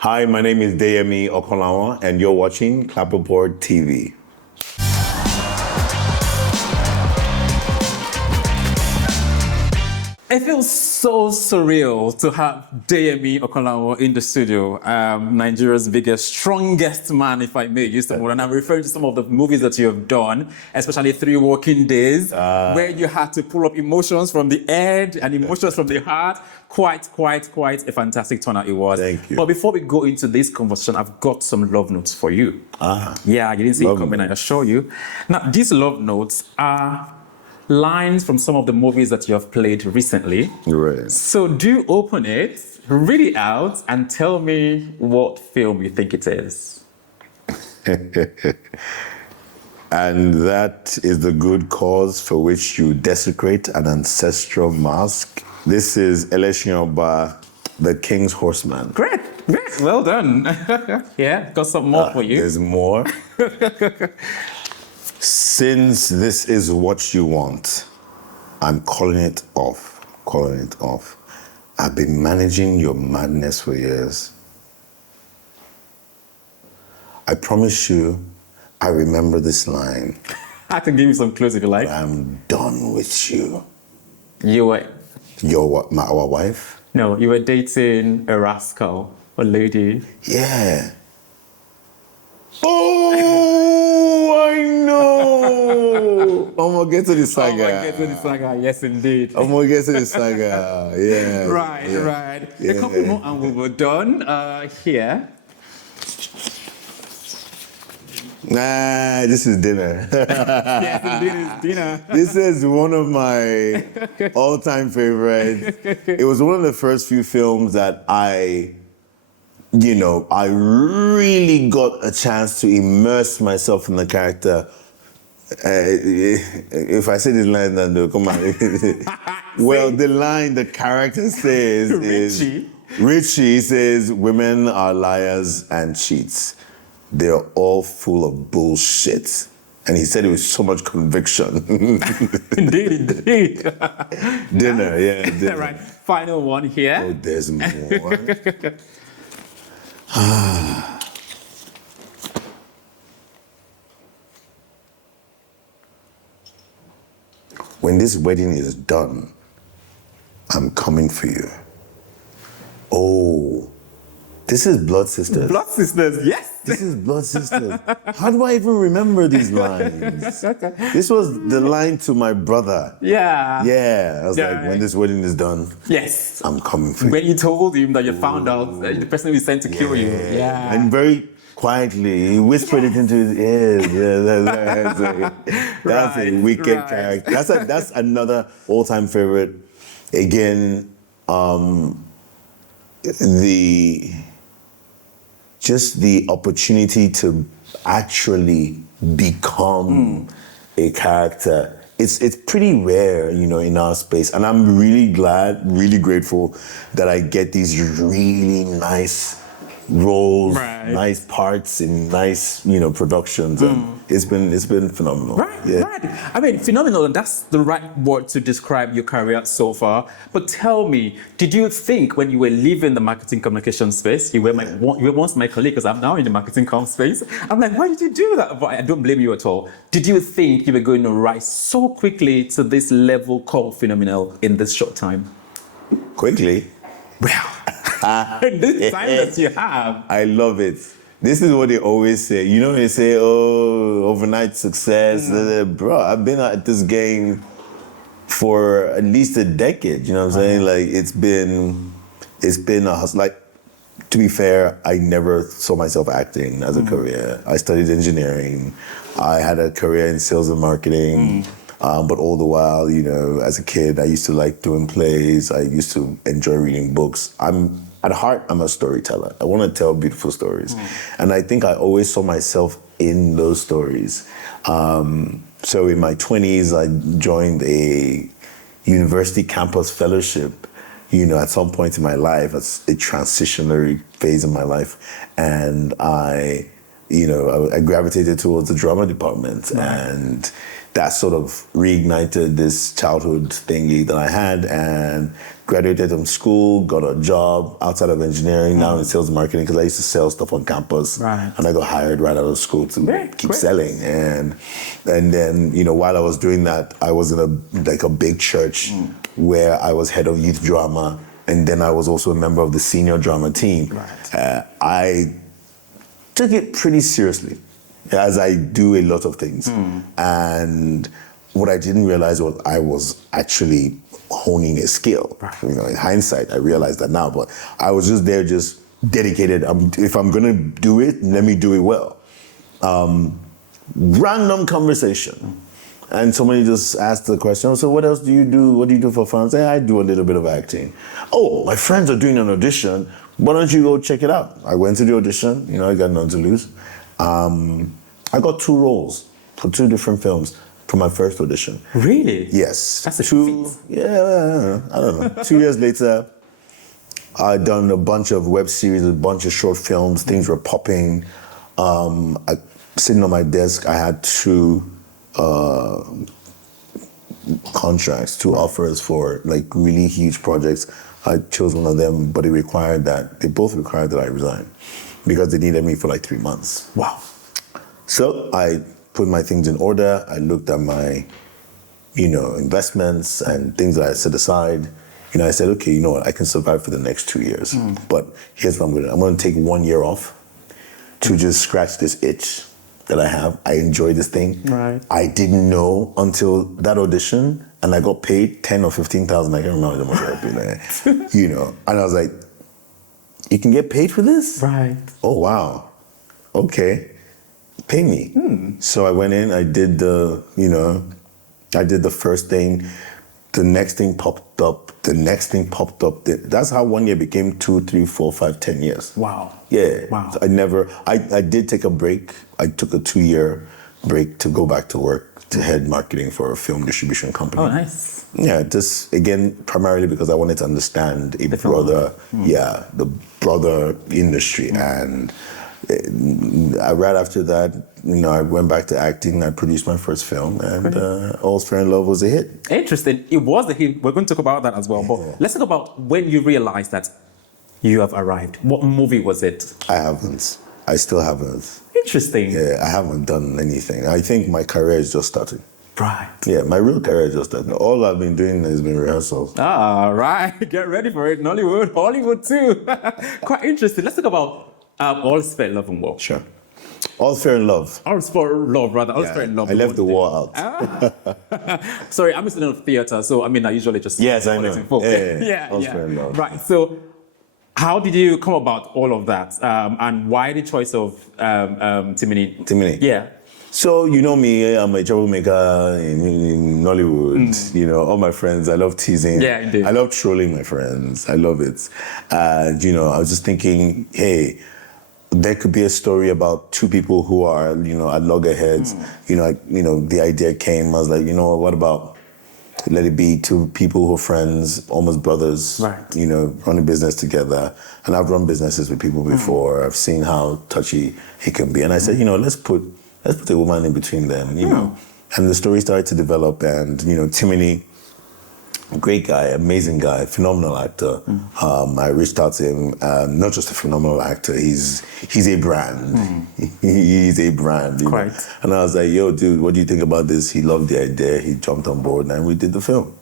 Hi, my name is Deyemi Okanlawon, and you're watching Clapperboard TV. It feels so surreal to have Deyemi Okanlawon in the studio, Nigeria's biggest, strongest man, if I may use the word. And I'm referring to some of the movies that you have done, especially 3 Working Days, where you had to pull up emotions from the head and emotions from the heart. Quite a fantastic turnout it was. Thank you. But before we go into this conversation, I've got some love notes for you. Yeah, you didn't see it coming, I assure you. Now, these love notes are lines from some of the movies that you have played recently. Right. So do open it, read it out, and tell me what film you think it is. And that is the good cause for which you desecrate an ancestral mask. This is Election Oba, the King's Horseman. Great, well done. Yeah, got some more for you. There's more. Since this is what you want, I'm calling it off. I've been managing your madness for years. I promise you, I remember this line. I can give you some clues if you like. I'm done with you. You were... Your what? Our wife? No, you were dating a rascal, a lady. Yeah. Oh, I know. I'm gonna get to the saga. Yes, indeed. I'm gonna get to the saga. Yeah. Right. Yeah. A couple more and we were done here. Nah, this is dinner. Yes, indeed, it's dinner. This is one of my all-time favorites. It was one of the first few films that I really got a chance to immerse myself in the character. If I say this line, then they'll come out. Well, the line the character says is, Richie says, women are liars and cheats. They're all full of bullshit. And he said it with so much conviction. Indeed. Dinner, yeah. Dinner. Right, final one here. Oh, there's more. When this wedding is done, I'm coming for you. Oh, this is Blood Sisters. Blood Sisters, yes. This is Blood Sisters. How do I even remember these lines? This was the line to my brother. Yeah. Yeah, I was like, when this wedding is done, yes, I'm coming for you. When you told him that you found out that the person was sent to kill you. Yeah. And very quietly, he whispered it into his ears. Yeah, that's a wicked character. That's another all-time favorite. Again, the opportunity to actually become a character. It's pretty rare, in our space. And I'm really glad, really grateful that I get these really nice roles, nice parts in nice, productions. And it's been phenomenal. Right. I mean, phenomenal, and that's the right word to describe your career so far. But tell me, did you think when you were leaving the marketing communication space, you were once my colleague, because I'm now in the marketing com space. I'm like, why did you do that? But I don't blame you at all. Did you think you were going to rise so quickly to this level called phenomenal in this short time? Quickly? Well, this time that you have. I love it. This is what they always say. They say, oh, overnight success. Bro, I've been at this game for at least a decade. You know what I'm saying? Like, it's been a hustle. Like, to be fair, I never saw myself acting as a career. I studied engineering. I had a career in sales and marketing. But all the while, as a kid, I used to like doing plays. I used to enjoy reading books. At heart, I'm a storyteller. I want to tell beautiful stories. And I think I always saw myself in those stories. So in my 20s, I joined a university campus fellowship, at some point in my life, as a transitionary phase in my life. And I gravitated towards the drama department. And that sort of reignited this childhood thingy that I had, and graduated from school, got a job outside of engineering, now in sales and marketing, because I used to sell stuff on campus. Right. And I got hired right out of school to keep great. selling. And then, you know, while I was doing that, I was in a big church where I was head of youth drama. And then I was also a member of the senior drama team. Right. I took it pretty seriously, as I do a lot of things. And what I didn't realize was I was actually honing a skill. Right. You know, in hindsight, I realize that now, but I was just there, just dedicated. If I'm gonna do it, let me do it well. Random conversation. And somebody just asked the question, so what else do you do? What do you do for fun? I say, I do a little bit of acting. Oh, my friends are doing an audition. Why don't you go check it out? I went to the audition, you know, I got nothing to lose. I got 2 roles for 2 different films for my first audition. Really? Yes. That's a feat. Yeah, I don't know. 2 years later, I'd done a bunch of web series, a bunch of short films. Things were popping. Sitting on my desk, I had 2 contracts, 2 offers for like really huge projects. I chose one of them, but they both required that I resign because they needed me for like 3 months. Wow. So I put my things in order. I looked at my, you know, investments and things that I set aside. You know, I said, okay, you know what, I can survive for the next 2 years. But here's what I'm gonna do. I'm gonna take 1 year off to just scratch this itch that I have. I enjoy this thing. Right. I didn't know until that audition, and I got paid 10 or 15,000. I can't remember how much I got paid. You know, and I was like, you can get paid for this? Right. Oh, wow. Okay. Pay me. So I went in, I did the first thing. The next thing popped up. The next thing popped up. That's how 1 year became 2, 3, 4, 5, 10 years. Wow. Yeah. Wow. So I did take a break. I took a 2-year break to go back to work to head marketing for a film distribution company. Oh, nice. Yeah, just again, primarily because I wanted to understand the broader industry. And right after that, you know, I went back to acting. I produced my first film, and All's Fair in Love was a hit. Interesting. It was a hit. We're going to talk about that as well. But let's talk about when you realized that you have arrived. What movie was it? I haven't. I still haven't. Interesting. Yeah, I haven't done anything. I think my career is just starting. Right. Yeah, my real career is just starting. All I've been doing has been rehearsals. Ah, right. Get ready for it. Nollywood, Hollywood too. Quite interesting. Let's talk about All's Fair in Love and War. Sure. All's Fair in Love. All's Fair in Love, rather. All's Fair in Love. I left the war out. Sorry, I'm a student of theatre, so I mean, I usually just... Yes, I know. Yeah. All's Fair in Love. Right, so how did you come about all of that? And why the choice of Timini? Timini. Yeah. So, you know me, I'm a troublemaker in Nollywood. You know, all my friends, I love teasing. Yeah, indeed. I love trolling my friends. I love it. And, you know, I was just thinking, hey, there could be a story about 2 people who are, you know, at loggerheads. You know, the idea came, I was like, you know what about let it be 2 people who are friends, almost brothers, right. You know, running business together. And I've run businesses with people before. I've seen how touchy he can be. And I said, you know, let's put a woman in between them, you know. And the story started to develop, and, you know, Timini, great guy, amazing guy, phenomenal actor. I reached out to him, not just a phenomenal actor, he's a brand. He's a brand. You know? And I was like, yo, dude, what do you think about this? He loved the idea, he jumped on board, and we did the film.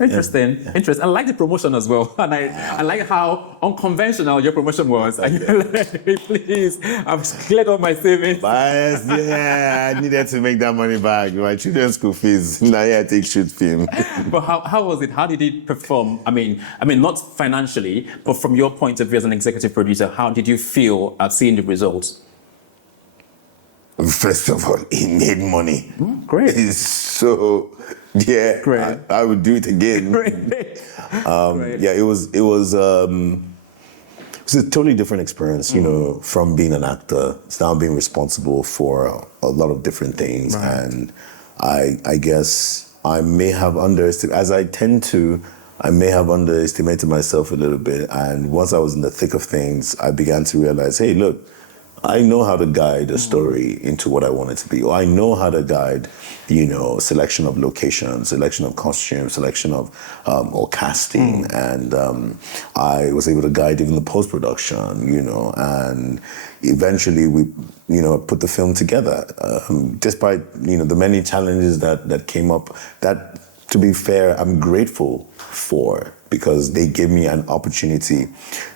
Interesting. Yeah. Interesting. I like the promotion as well. And I like how unconventional your promotion was. And you're like, please, I've cleared all my savings. Yeah, I needed to make that money back. My children's school fees. Now I take shoot film. But how was it? How did it perform? I mean, not financially, but from your point of view as an executive producer, how did you feel seeing the results? First of all, he made money. Great. It's so, yeah, great. I would do it again. Great. Yeah, it was a totally different experience, you know, from being an actor. It's now being responsible for a lot of different things. Right. And I guess I may have underestimated, as I tend to, I may have underestimated myself a little bit. And once I was in the thick of things, I began to realize, hey, look, I know how to guide a story into what I want it to be. Or I know how to guide, selection of locations, selection of costumes, selection of or casting, and I was able to guide even the post-production, and eventually we, put the film together. Despite the many challenges that came up, that, to be fair, I'm grateful for, because they gave me an opportunity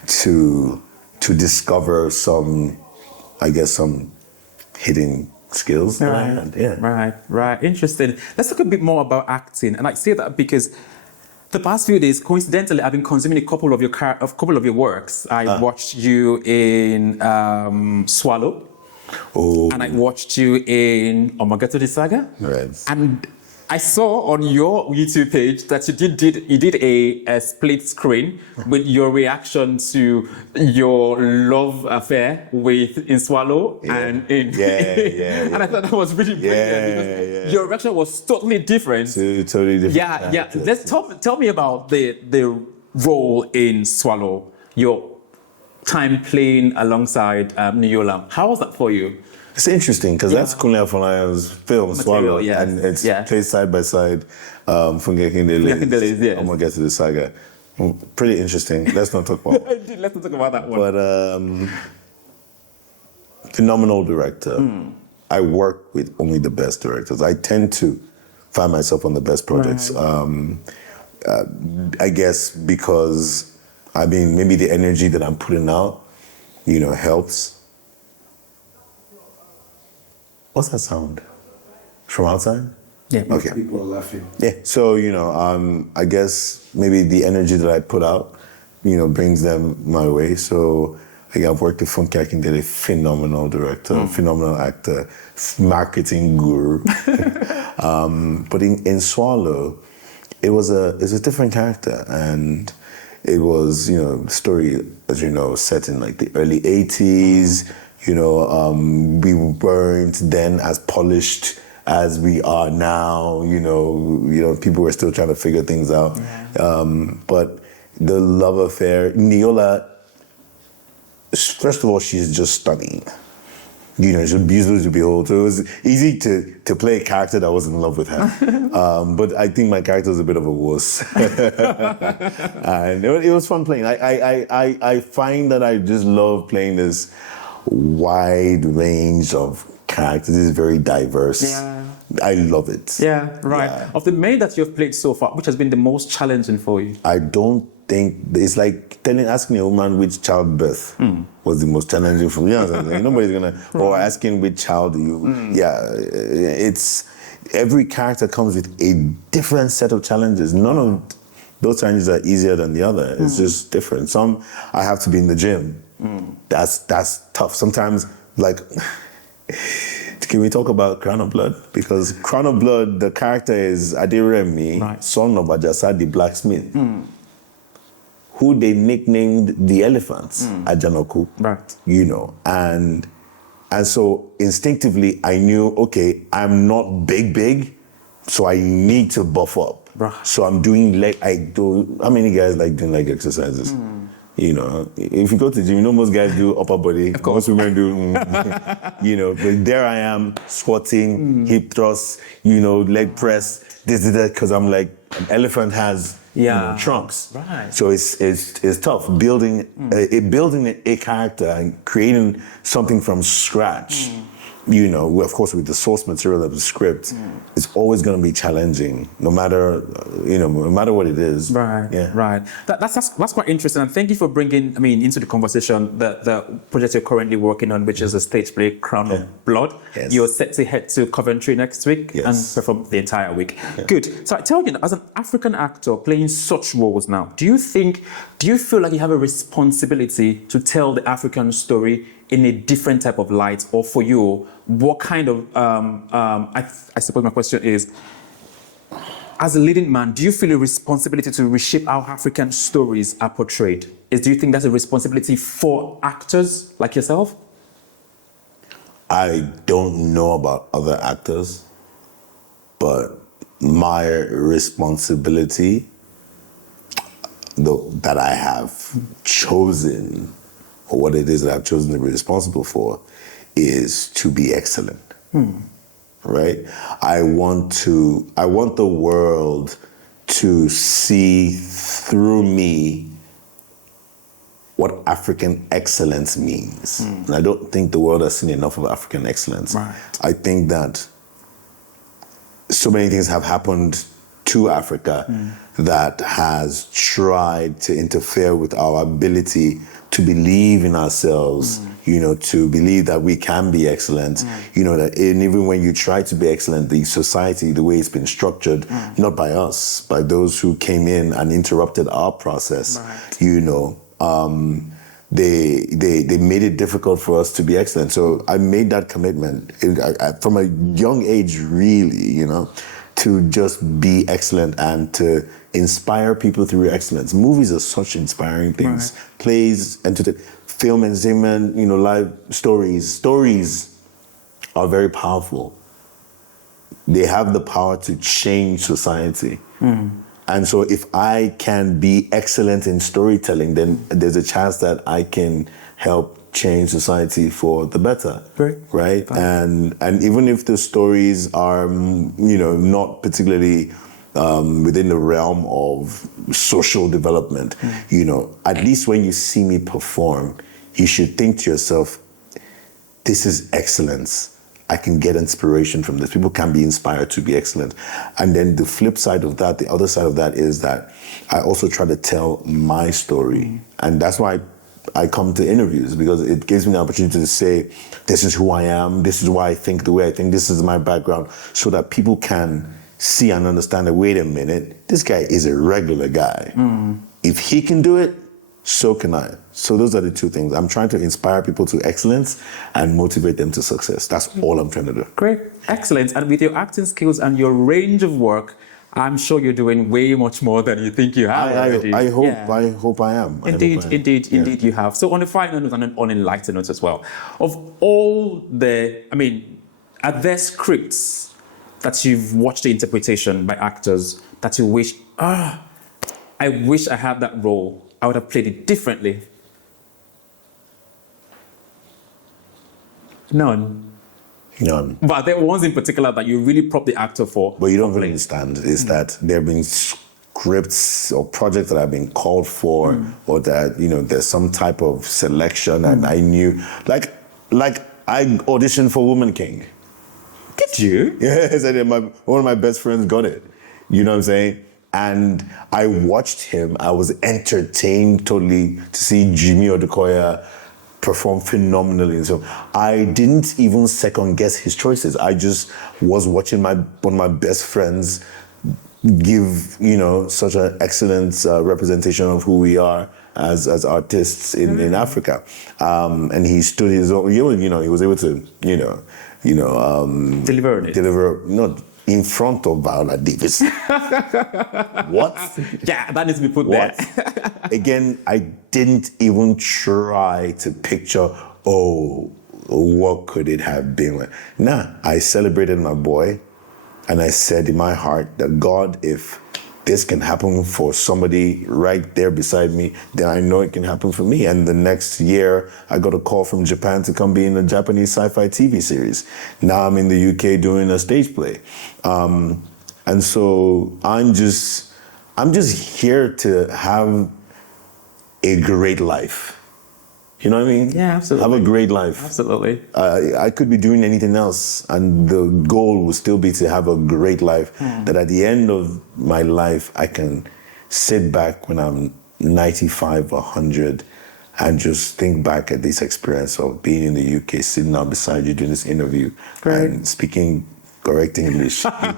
to discover some hidden skills that I had. Yeah. Right. Interesting. Let's talk a bit more about acting. And I say that because the past few days, coincidentally, I've been consuming a couple of your works. I watched you in Swallow. Oh. And I watched you in Oba Ade Saga. Right. And I saw on your YouTube page that you did a split screen with your reaction to your love affair in Swallow and in and I thought that was really brilliant because your reaction was totally different. Totally different. Yeah. Let's tell me about the role in Swallow. Your time playing alongside Niola. How was that for you? It's interesting because that's Kunle Afolayan's film, Swallow, and it's played side by side from Gekindele's Oba Ade Saga. Pretty interesting. Let's not talk about Let's not talk about that one. But phenomenal director. I work with only the best directors. I tend to find myself on the best projects. Right. I guess because, maybe the energy that I'm putting out, helps. What's that sound? From outside? Yeah. Okay. People are laughing. Yeah. So, I guess maybe the energy that I put out, brings them my way. So, I've worked with Funke Akindele, phenomenal director, phenomenal actor, marketing guru. But in Swallow, it's a different character. And it was, story, as set in like the early 80s. We weren't then as polished as we are now. People were still trying to figure things out. Yeah. But the love affair, Niola, first of all, she's just stunning. She's beautiful to behold. So it was easy to play a character that was in love with her. But I think my character was a bit of a wuss. And it was fun playing. I find that I just love playing this wide range of characters. It's very diverse. Yeah. I love it. Yeah, right. Yeah. Of the many that you've played so far, which has been the most challenging for you? I don't think it's like asking a woman which childbirth was the most challenging for me. Nobody's gonna or asking which child you. Yeah, it's every character comes with a different set of challenges. None of those challenges are easier than the other. It's just different. Some I have to be in the gym. That's tough. Sometimes, can we talk about Crown of Blood? Because Crown of Blood, the character is Aderemi, son of Ajasa the blacksmith, who they nicknamed the elephants, Ajanoku. Right. And so instinctively I knew, okay, I'm not big, so I need to buff up. Right. So I'm doing how many guys like doing leg exercises? If you go to the gym, most guys do upper body. Of course. Most women do, but there I am squatting, hip thrusts, leg press, because I'm like, an elephant has trunks. Right. So it's tough building a character and creating something from scratch. Of course, with the source material of the script, it's always going to be challenging, no matter what it is. Right. Yeah. Right. That's quite interesting, and thank you for bringing, into the conversation the project you're currently working on, which is a stage play, Crown of Blood. Yes. You're set to head to Coventry next week and perform the entire week. Yeah. Good. So I tell you, as an African actor playing such roles now, do you feel like you have a responsibility to tell the African story in a different type of light? Or for you, what kind of, I suppose my question is, as a leading man, do you feel a responsibility to reshape how African stories are portrayed? Do you think that's a responsibility for actors like yourself? I don't know about other actors, but my responsibility that I have chosen or what it is that I've chosen to be responsible for is to be excellent. Right? I want the world to see through me what African excellence means. And I don't think the world has seen enough of African excellence. Right. I think that so many things have happened to Africa that has tried to interfere with our ability to believe in ourselves, to believe that we can be excellent, that and even when you try to be excellent, the society, the way it's been structured, not by us, by those who came in and interrupted our process, they made it difficult for us to be excellent. So I made that commitment from a young age, really, to just be excellent and to inspire people through excellence. Movies are such inspiring things. Right. Plays, film, entertainment, live stories. Stories are very powerful. They have the power to change society. And so if I can be excellent in storytelling, then there's a chance that I can help change society for the better. Right? And even if the stories are, not particularly within the realm of social development, at least when you see me perform, you should think to yourself, this is excellence. I can get inspiration from this. People can be inspired to be excellent. And then the flip side of that, the other side of that is that I also try to tell my story. And that's why I come to interviews, because it gives me the opportunity to say, this is who I am, this is why I think the way I think, this is my background, so that people can see and understand that, wait a minute, this guy is a regular guy. If he can do it, so can I. So those are the two things. I'm trying to inspire people to excellence and motivate them to success. That's all I'm trying to do. Great. Excellent. And with your acting skills and your range of work, I'm sure you're doing way much more than you think you have already. I hope I am. Indeed you have. So on a final note and on a lighter note as well, of all are there scripts that you've watched the interpretation by actors that you wish, I wish I had that role, I would have played it differently? None. But there were ones in particular that you really prop the actor for. But you don't really understand is that there have been scripts or projects that have been called for, or that, there's some type of selection, and I knew, like I auditioned for Woman King. Did you? Yes, and one of my best friends got it. You know what I'm saying? And I watched him. I was entertained totally to see Jimmy Odukoya perform phenomenally. So I didn't even second guess his choices. I just was watching one of my best friends give, such an excellent representation of who we are as artists in Africa. And he stood his own, he was able to, deliver, not in front of Viola Davis. What? Yeah, that needs to be put there. Again, I didn't even try to picture, what could it have been like? Nah, I celebrated my boy, and I said in my heart that, God, if this can happen for somebody right there beside me, then I know it can happen for me. And the next year, I got a call from Japan to come be in a Japanese sci-fi TV series. Now I'm in the UK doing a stage play. And so I'm just here to have a great life. You know what I mean? Yeah, absolutely. Have a great life. Absolutely. I could be doing anything else, and the goal would still be to have a great life. That at the end of my life, I can sit back when I'm 95 or 100 and just think back at this experience of being in the UK, sitting down beside you doing this interview and speaking correct English. I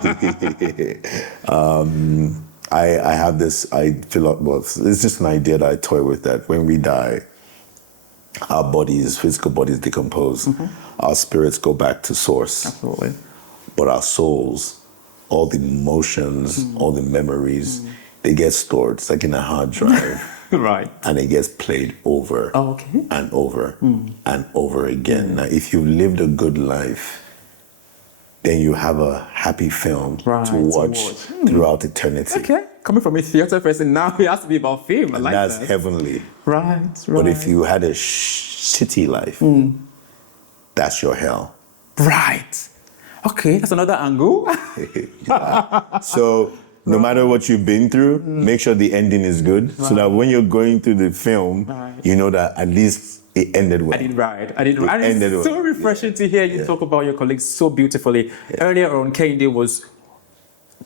have this, I feel like, it's just an idea that I toy with, that when we die, our bodies, physical bodies decompose. Our spirits go back to source. Absolutely. But our souls, all the emotions, all the memories, they get stored. It's like in a hard drive. Right. And it gets played over and over and over again. Now, if you've lived a good life, then you have a happy film Right, to to watch watch. throughout eternity. Okay, coming from a theater person, now it has to be about film. I And like that's that. heavenly. Right. But if you had a shitty life, that's your hell. Right. Okay, that's another angle. So no matter what you've been through, make sure the ending is good, so that when you're going through the film, you know that at least it ended well. I did right. And ended it's so well. refreshing to hear you talk about your colleagues so beautifully. Earlier on, Kehinde was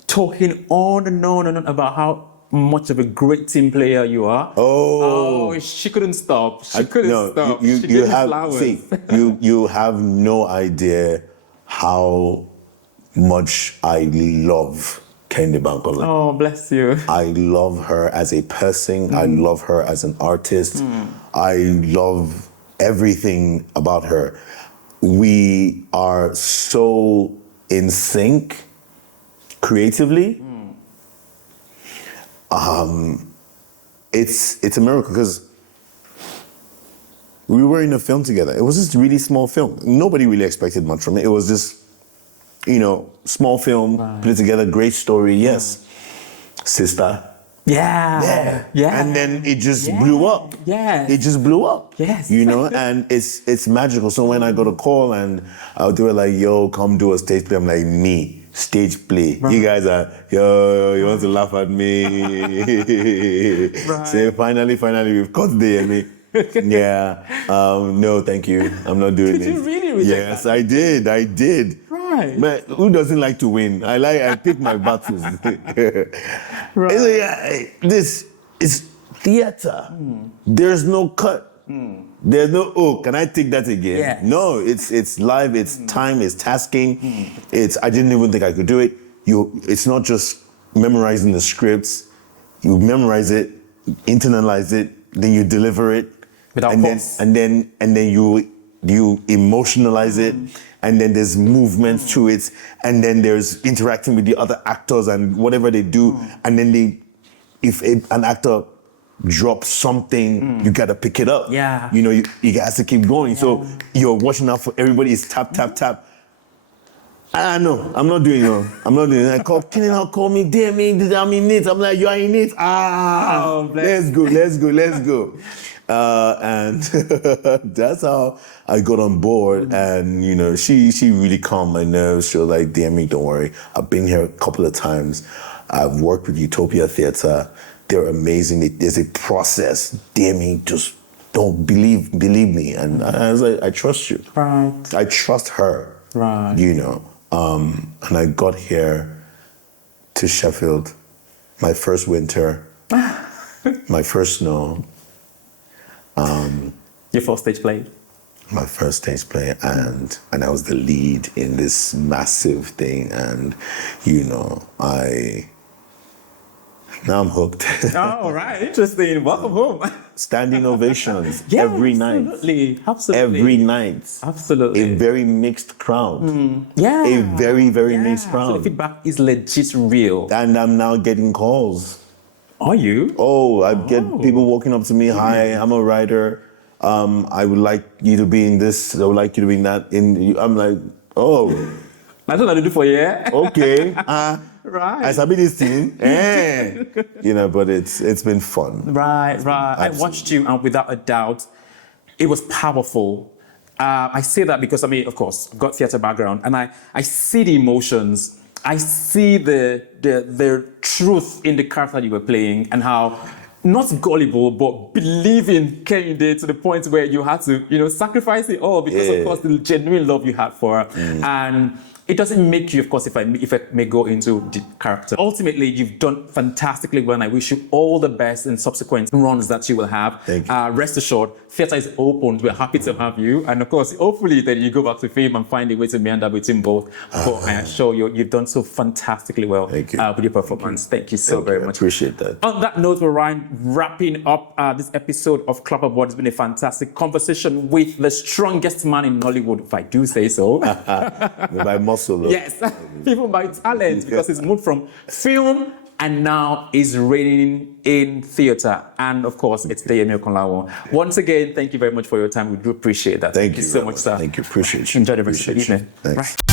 talking on and on and on about how much of a great team player you are. Oh, she couldn't stop. She couldn't stop. You She gave me have flowers. see, you have no idea how much I love Kehinde Bankole. Oh, bless you. I love her as a person. I love her as an artist. I love everything about her. We are so in sync creatively. It's a miracle because we were in a film together. It was just a really small film. Nobody really expected much from it. It was just, small film, put it together, great story. Yes, sister. Yeah. And then it just blew up. Yes. It just blew up. Yes. And it's magical. So when I got a call and they were like, yo, come do a stage play, I'm like, me. Stage play. Right. You guys are, you want to laugh at me. Right. Say, finally, we've caught Deyemi. No, thank you. I'm not doing it. Did you really reject that? Yes, I did. Right. But who doesn't like to win? I pick my battles. Right. This is theater. There's no cut. There's no, can I take that again? Yes. No, it's live, it's time, it's tasking. I didn't even think I could do it. It's not just memorizing the scripts. You memorize it, internalize it, then you deliver it. Without pause. And then you emotionalize it, and then there's movement to it, and then there's interacting with the other actors and whatever they do, and then if an actor drops something, you gotta pick it up. Yeah. You got to keep going. So you're watching out for everybody. It's tap, tap, tap. No, I'm not doing it. Can you not call me Deyemi? I'm in it. I'm like, you are in it. Let's go. And that's how I got on board. And, she really calmed my nerves. She was like, Deyemi, don't worry. I've been here a couple of times. I've worked with Utopia Theatre. They're amazing. There's a process. Deyemi, just don't believe me. And I was like, I trust you. Right. I trust her. Right. And I got here to Sheffield, my first winter, my first snow. Your first stage play? My first stage play, and I was the lead in this massive thing, and now I'm hooked. Oh, right. Interesting. Welcome home. Standing ovations every night. Absolutely. Every night. Absolutely. A very mixed crowd. Yeah. A very, very mixed crowd. So the feedback is legit real. And I'm now getting calls. Are you? Oh, I get people walking up to me. Hi, I'm a writer. I would like you to be in this. I would like you to be in that. I'm like, oh. That's what I do for you. Okay. Right. I sabi this thing. But it's been fun. Right. Absolutely. I watched you, and without a doubt, it was powerful. I say that because, of course, I've got theatre background, and I see the emotions. I see the truth in the character you were playing, and how not gullible, but believing Kehinde to the point where you had to, sacrifice it all because, of course, the genuine love you had for her. And it doesn't make you, of course, if I may go into the character. Ultimately, you've done fantastically well, and I wish you all the best in subsequent runs that you will have. Thank you. Rest assured, theatre is open. We're happy to have you. And of course, hopefully, then you go back to fame and find a way to meander between both. But I assure you, you've done so fantastically well with your performance. Thank you so very much. I appreciate that. On that note, we're wrapping up this episode of Clapperboard. It's been a fantastic conversation with the strongest man in Nollywood, if I do say so. By muscle. Yes, even by talent, because he's moved from film and now is reigning in theatre. And of course, it's Deyemi Okanlawon. Once again, thank you very much for your time. We do appreciate that. Thank you so much, sir. Thank you. Appreciate you. Enjoy the rest of the evening. Thanks. Right.